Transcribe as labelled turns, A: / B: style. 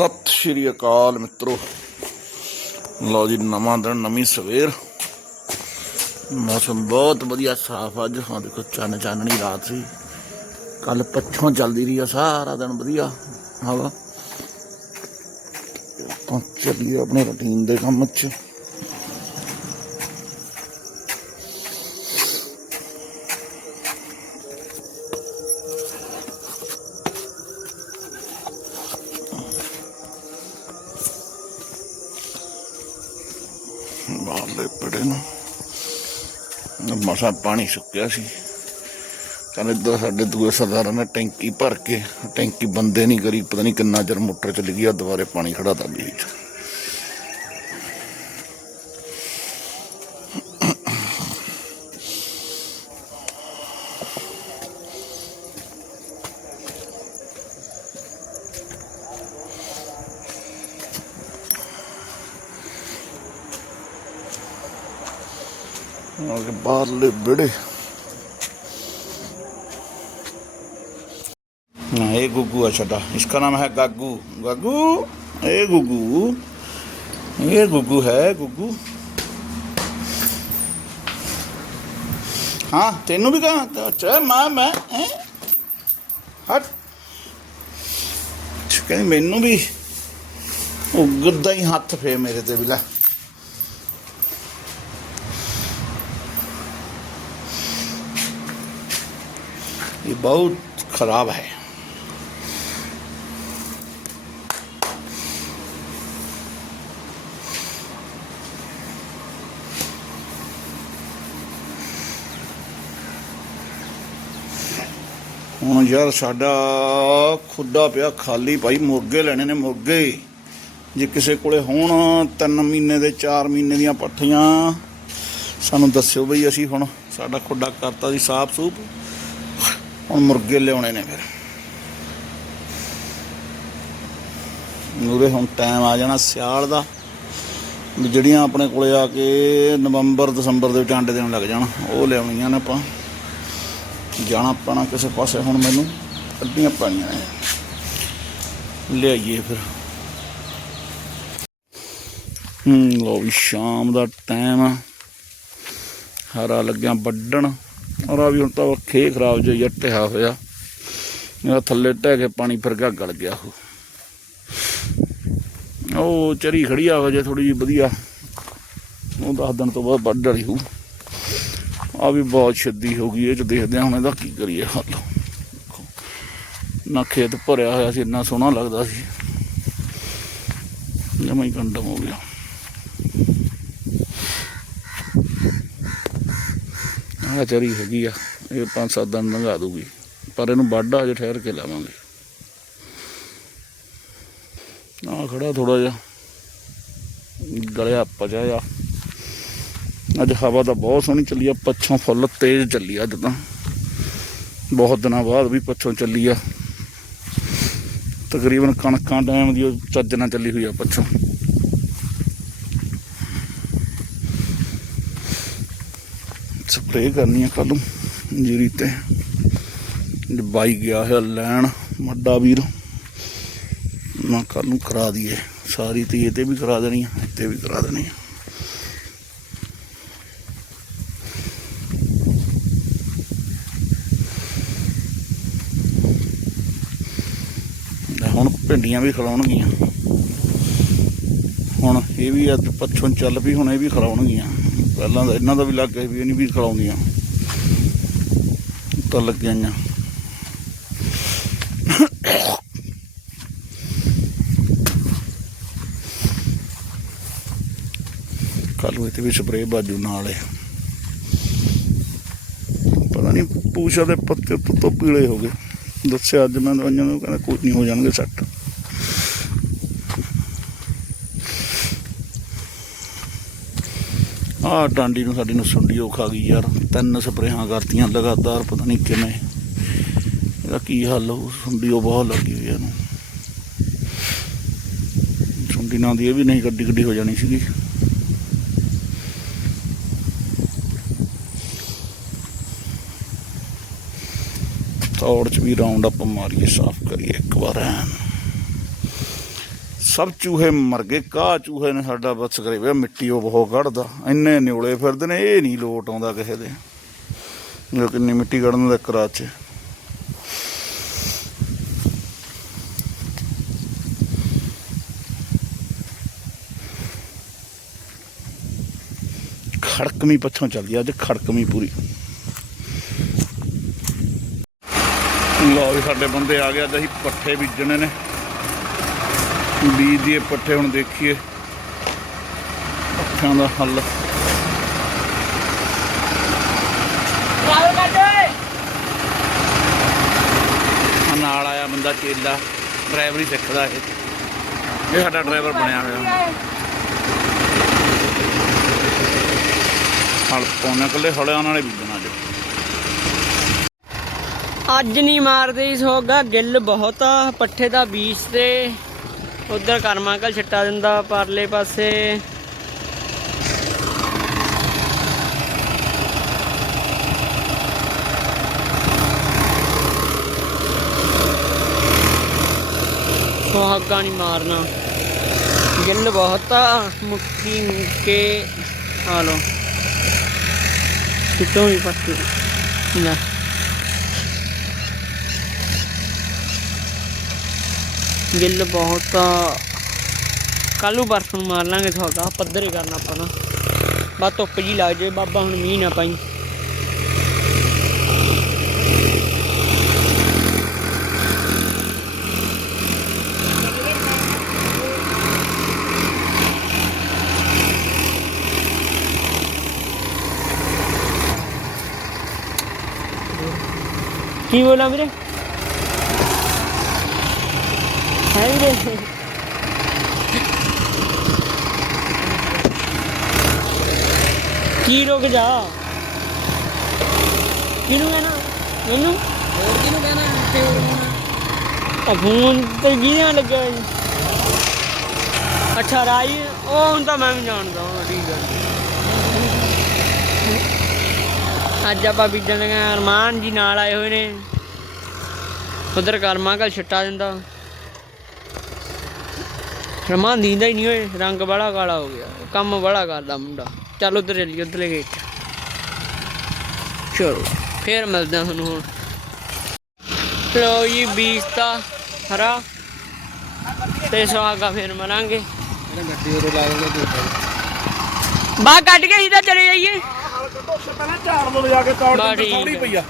A: ਸਤਿ ਸ਼੍ਰੀ ਅਕਾਲ ਮਿੱਤਰੋ। ਲਓ ਜੀ, ਨਵਾਂ ਦਿਨ, ਨਵੀਂ ਸਵੇਰ। ਮੌਸਮ ਬਹੁਤ ਵਧੀਆ, ਸਾਫ਼ ਅੱਜ। ਹਾਂ ਦੇਖੋ, ਚੰਨ ਚਾਨਣੀ ਰਾਤ ਸੀ। ਕੱਲ ਪੱਛੋਂ ਚੱਲਦੀ ਰਹੀ ਆ, ਸਾਰਾ ਦਿਨ ਵਧੀਆ। ਹਵਾ ਆਪਾਂ ਚੱਲੀਏ ਆਪਣੇ ਰੁਟੀਨ ਦੇ ਕੰਮ 'ਚ। ਬਾਹਰਲੇ ਪੜੇ ਨੂੰ। ਮਸਾ ਪਾਣੀ ਸੁੱਕਿਆ ਸੀ। ਕਹਿੰਦੇ ਇੱਧਰ ਸਾਡੇ ਦੂਏ ਸਰਦਾਰਾਂ ਨੇ ਟੈਂਕੀ ਭਰ ਕੇ, ਟੈਂਕੀ ਬੰਦੇ ਨਹੀਂ ਕਰੀ, ਪਤਾ ਨਹੀਂ ਕਿੰਨਾ ਚਿਰ ਮੋਟਰ ਚੱਲ ਗਈ ਆ ਦੁਬਾਰੇ ਪਾਣੀ ਖੜਾ ਤਾ ਕਿ ਬਾਹਰਲੇ ਬੜੇ ਨਾ, ਇਹ ਗੁੱਗੂ ਆ ਛੋਟਾ ਇਸਕਾ ਨਾਮ ਹੈ ਗਾਗੂ। ਗਾਗੂ, ਇਹ ਗੁੱਗੂ। ਇਹ ਗੁੱਗੂ ਹੈ, ਗੁੱਗੂ। ਹਾਂ, ਤੈਨੂੰ ਵੀ ਕਹਾਂ? ਅੱਛਾ, ਮਾਂ, ਮੈਂ ਹਟ। ਕਹਿੰਦੀ, ਮੈਨੂੰ ਵੀ ਉਹ ਗੁੱਦਾ ਹੀ ਹੱਥ ਫੇਰ ਮੇਰੇ ਤੇ ਵੀ, ਲੈ। ਇਹ ਬਹੁਤ ਖਰਾਬ ਹੈ ਹੁਣ ਯਾਰ ਸਾਡਾ ਖੁੱਡਾ ਪਿਆ ਖਾਲੀ ਭਾਈ ਮੁਰਗੇ ਲੈਣੇ ਨੇ ਮੁਰਗੇ ਜੇ ਕਿਸੇ ਕੋਲੇ ਹੋਣ ਤਿੰਨ ਮਹੀਨੇ ਦੇ ਚਾਰ ਮਹੀਨੇ ਦੀਆਂ ਪੱਠੀਆਂ ਸਾਨੂੰ ਦੱਸਿਓ ਬਈ ਅਸੀਂ ਹੁਣ ਸਾਡਾ ਖੁੱਡਾ ਕਰਤਾ ਸੀ ਸਾਫ਼ ਸੂਪ ਹੁਣ ਮੁਰਗੇ ਲਿਆਉਣੇ ਨੇ ਫਿਰ। ਨੂਰੇ ਹੁਣ ਟਾਈਮ ਆ ਜਾਣਾ ਸਿਆਲ ਦਾ ਜਿਹੜੀਆਂ ਆਪਣੇ ਕੋਲੇ ਆ ਕੇ ਨਵੰਬਰ, ਦਸੰਬਰ ਦੇ ਵਿੱਚ ਆਂਡੇ ਦੇਣ ਲੱਗ ਜਾਣ, ਉਹ ਲਿਆਉਣੀਆਂ ਨੇ ਆਪਾਂ। ਜਾਣਾ ਪੈਣਾ ਕਿਸੇ ਪਾਸੇ ਹੁਣ ਮੈਨੂੰ, ਅੱਡੀਆਂ ਪੈਣੀਆਂ ਨੇ। ਲਿਆਈਏ ਫਿਰ। ਹੂੰ ਲੋ ਵੀ ਸ਼ਾਮ ਦਾ ਟਾਈਮ ਆ। ਹਰਾ ਲੱਗਿਆ ਔਰ ਹਰਾ ਵੀ ਹੁਣ ਤਾਂ ਖੇ ਖਰਾਬ ਜਿਹਾ ਜੱਟਿਆ ਹੋਇਆ। ਮੇਰਾ ਥੱਲੇ ਟਹਿ ਕੇ ਪਾਣੀ ਫਿਰ ਗਿਆ ਗਲ ਗਿਆ ਉਹ। ਉਹ ਚਰੀ ਖੜੀ ਆ ਵਜੇ ਥੋੜੀ ਜਿਹੀ ਵਧੀਆ। ਉਹ 10 ਦਿਨ ਤੋਂ ਬਾਅਦ ਵੱਢ ਵਾਲੀ ਹੋ ਆ ਵੀ ਬਹੁਤ ਛੱਦੀ ਹੋ ਗਈ, ਇਹ ਚ ਦੇਖਦੇ ਹਾਂ ਹੁਣ ਇਹਦਾ ਕੀ ਕਰੀਏ ਹੱਲ। ਨਾ ਖੇਤ ਭਰਿਆ ਹੋਇਆ ਸੀ, ਇੰਨਾ ਸੋਹਣਾ ਲੱਗਦਾ ਸੀ। ਜਮਾਂ ਹੀ ਕੰਡਮ ਹੋ ਗਿਆ। ਆਹ ਚਰੀ ਹੈਗੀ ਆ, ਇਹ ਪੰਜ ਸੱਤ ਦਿਨ ਲੰਘਾ ਦੂਗੀ ਪਰ ਇਹਨੂੰ ਵਾਢਾ ਜੇ ਠਹਿਰ ਕੇ ਲਾਵਾਂਗੇ। ਆ ਖੜਾ ਥੋੜਾ ਜਿਹਾ, ਗਲਿਆ ਪਜਾਇਆ ਅੱਜ ਹਵਾ ਤਾਂ ਬਹੁਤ ਸੋਹਣੀ ਚੱਲੀ ਆ, ਪੱਛੋਂ ਫੁੱਲ ਤੇਜ਼ ਚੱਲੀ ਅੱਜ ਤਾਂ। ਬਹੁਤ ਦਿਨਾਂ ਬਾਅਦ ਵੀ ਪੱਛੋਂ ਚੱਲੀ ਆ। ਤਕਰੀਬਨ ਕਣਕਾਂ ਟਾਈਮ ਦੀ ਉਹ ਚੱਜ ਨਾਲ ਚੱਲੀ ਹੋਈ ਆ ਪੱਛੋਂ। ਸਪਰੇਅ ਕਰਨੀ ਆ ਕੱਲ ਨੂੰ ਜੀਰੀ ਤੇ ਬਾਈ ਗਿਆ ਹੈ ਲੈਣ, ਮੱਡਾ ਵੀਰ। ਨਾ ਕੱਲ ਨੂੰ ਕਰਾ ਦਈਏ, ਸਾਰੀ ਤੇ ਇਹ ਤੇ ਵੀ ਕਰਾ ਦੇਣੀ ਆ, ਇੱਥੇ ਵੀ ਕਰਾ ਦੇਣੀ ਆ। ਹੁਣ ਭਿੰਡੀਆਂ ਵੀ ਖਲਾਉਣਗੀਆਂ। ਹੁਣ ਇਹ ਵੀ ਅੱਜ ਪੱਛੋਂ ਚੱਲ ਪਈ, ਹੁਣ ਇਹ ਵੀ ਖਲਾਉਣਗੀਆਂ। ਪਹਿਲਾਂ ਤਾਂ ਇਹਨਾਂ ਦਾ ਵੀ ਲੱਗ ਗਿਆ ਵੀ ਇਹਨੂੰ ਵੀ ਖਲਾਉਂਦੀਆਂ ਤਾਂ ਲੱਗੀਆਂ ਆ ਕੱਲ ਇਹ ਵੀ ਸਪਰੇਅ ਬਾਜੂ ਨਾਲ ਹੈ ਪਤਾ ਨਹੀਂ ਪੂਛਾ ਦੇ ਪੱਤੇ ਤੋਂ ਪੀਲੇ ਹੋ ਗਏ। ਦੱਸਿਆ ਅੱਜ ਮੈਂ ਦਵਾਈਆਂ ਨੂੰ ਕਹਿੰਦਾ ਕੋਈ ਨਹੀਂ ਹੋ ਜਾਣਗੇ ਸੈੱਟ। ਆਹ ਟਾਂਡੀ ਨੂੰ ਸਾਡੀ ਨੂੰ ਸੁੰਡੀ ਉਹ ਖਾ ਗਈ ਯਾਰ। ਤਿੰਨ ਸਪਰੇਹਾਂ ਕਰਤੀਆਂ ਲਗਾਤਾਰ, ਪਤਾ ਨਹੀਂ ਕਿਵੇਂ। ਇਹਦਾ ਕੀ ਹੱਲ ਹੋ ਸੁੰਡੀ ਉਹ ਬਹੁਤ ਲੱਗੀ ਹੋਈ ਇਹਨੂੰ ਸੁੰਡੀ ਨਾਲ ਦੀ ਇਹ ਵੀ ਨਹੀਂ ਗੱਡੀ ਗੱਡੀ ਹੋ ਜਾਣੀ ਸੀਗੀ। ਤੌੜ ਚ ਵੀ ਰਾਉਂਡ ਅਪ ਮਾਰੀਏ, ਸਾਫ਼ ਕਰੀਏ ਇੱਕ ਵਾਰ ਐਨ। ਸਭ ਚੂਹੇ ਮਰ ਗਏ ਕਾ ਚੂਹੇ ਨੇ ਸਾਡਾ ਬਸ ਕਰੇ ਵੇ ਮਿੱਟੀ ਉਹ ਬਹੁਤ ਕੱਢਦਾ। ਇੰਨੇ ਨਿਉਲੇ ਫਿਰਦੇ ਨੇ, ਇਹ ਨਹੀਂ ਲੋਟ ਆਉਂਦਾ ਕਿਸੇ ਦੇ। ਜੋ ਕਿੰਨੀ ਮਿੱਟੀ ਕੱਢਣ ਦਾ ਕਰਾਚ ਖੜਕਵੀਂ ਪੱਛੋਂ ਚੱਲਦੀ ਅੱਜ ਖੜਕਮੀ ਪੂਰੀ। ਲਓ ਵੀ ਸਾਡੇ ਬੰਦੇ ਆ ਗਏ, ਅੱਜ ਅਸੀਂ ਪੱਠੇ ਬੀਜਣੇ ਨੇ। ਬੀਜ ਦੀਏ ਪੱਠੇ ਹੁਣ ਦੇਖੀਏ। ਪੱਠਿਆਂ ਦਾ ਹੱਲ। ਨਾਲ ਆਇਆ ਬੰਦਾ ਚੇਲਾ ਡਰਾਈਵਰੀ ਸਿੱਖਦਾ ਇਹ। ਇਹ ਸਾਡਾ ਡਰਾਈਵਰ ਬਣਿਆ ਹੋਇਆ। ਹਲ ਪਾਉਣਾ ਕੱਲੇ ਹਲਿਆਂ ਨਾਲੇ ਬੀਜਣਾ ਅੱਜ
B: ਅੱਜ ਨਹੀਂ ਮਾਰਦੇ ਇਸ ਗਿੱਲ ਬਹੁਤ। ਆ ਪੱਠੇ ਦਾ ਬੀਜ ਤੇ ਉਧਰ ਕਰਮਾਕਲ ਛਿੱਟਾ ਦਿੰਦਾ, ਪਰਲੇ ਪਾਸੇ। ਸੁਹਾਗਾ ਨਹੀਂ ਮਾਰਨਾ। ਗਿੱਲ ਬਹੁਤ ਆ, ਮੁੱਠੀ ਕੇ ਆ ਲੋ ਕਿਤੋਂ ਵੀ ਪੱਟੀ ਨਾ। ਗਿੱਲ ਬਹੁਤ ਆ ਕੱਲ ਨੂੰ ਬਰਫ ਨੂੰ ਮਾਰ ਲਾਂਗੇ ਤੁਹਾਡਾ, ਪੱਧਰ ਹੀ ਕਰਨਾ ਆਪਾਂ ਨਾ ਬਸ ਧੁੱਪ ਜੀ ਲੱਗ ਜੇ ਬਾਬਾ ਹੁਣ ਮੀਂਹ ਨਾ ਪਾਈ। ਕੀ ਬੋਲਾਂ ਵੀਰੇ? ਹੈ ਵੀਰੇ ਕੀ ਰੁਕ ਜਾ? ਕਿਹਨੂੰ ਕਹਿਣਾ? ਮੈਨੂੰ? ਹੋਰ ਕਿਹਨੂੰ ਕਹਿਣਾ? ਤੇ ਹੋਰ ਫੋਨ ਤੇ ਜਿਹਦੇ ਨਾਲ ਲੱਗਿਆ ਹੋਇਆ ਜੀ। ਅੱਛਾ ਰਾਈ ਉਹ ਹੁਣ ਤਾਂ ਮੈਂ ਵੀ ਜਾਣਦਾ ਹਾਂ ਠੀਕ ਹੈ ਅੱਜ ਆਪਾਂ ਬੀਜਣ ਲੱਗੇ ਅਰਮਾਨ ਜੀ ਨਾਲ ਆਏ ਹੋਏ ਨੇ। ਉਧਰ ਕਰਮਾ ਕਲ ਛੱਟਾ ਦਿੰਦਾ। ਰਮਾਨ ਦੀਂਦਾ ਹੀ ਨਹੀਂ ਹੋਏ ਰੰਗ ਬੜਾ ਕਾਲਾ ਹੋ ਗਿਆ ਕੰਮ ਬੜਾ ਕਰਦਾ ਮੁੰਡਾ। ਚੱਲ ਉਧਰ ਚੱਲੀ ਉਧਰਲੇ ਗੇਟ ਚਲੋ ਫੇਰ ਮਿਲਦੇ ਹਾਂ ਤੁਹਾਨੂੰ ਹੁਣ। ਲੋ ਜੀ ਬੀਜ ਤਾਂ ਹਰਾ ਤੇ ਸੁਹਾਗਾ ਫੇਰ ਮਰਾਂਗੇ।
C: ਲਾ
B: ਬਾਹਰ ਕੱਢ ਕੇ ਸਿੱਧਾ ਚਲੇ ਜਾਈਏ।
A: ਪਹਿਲਾਂ ਝਾੜ ਲੋ ਜਾ ਕੇ
B: ਠੀਕ ਆ।
A: ਪਈ ਆ।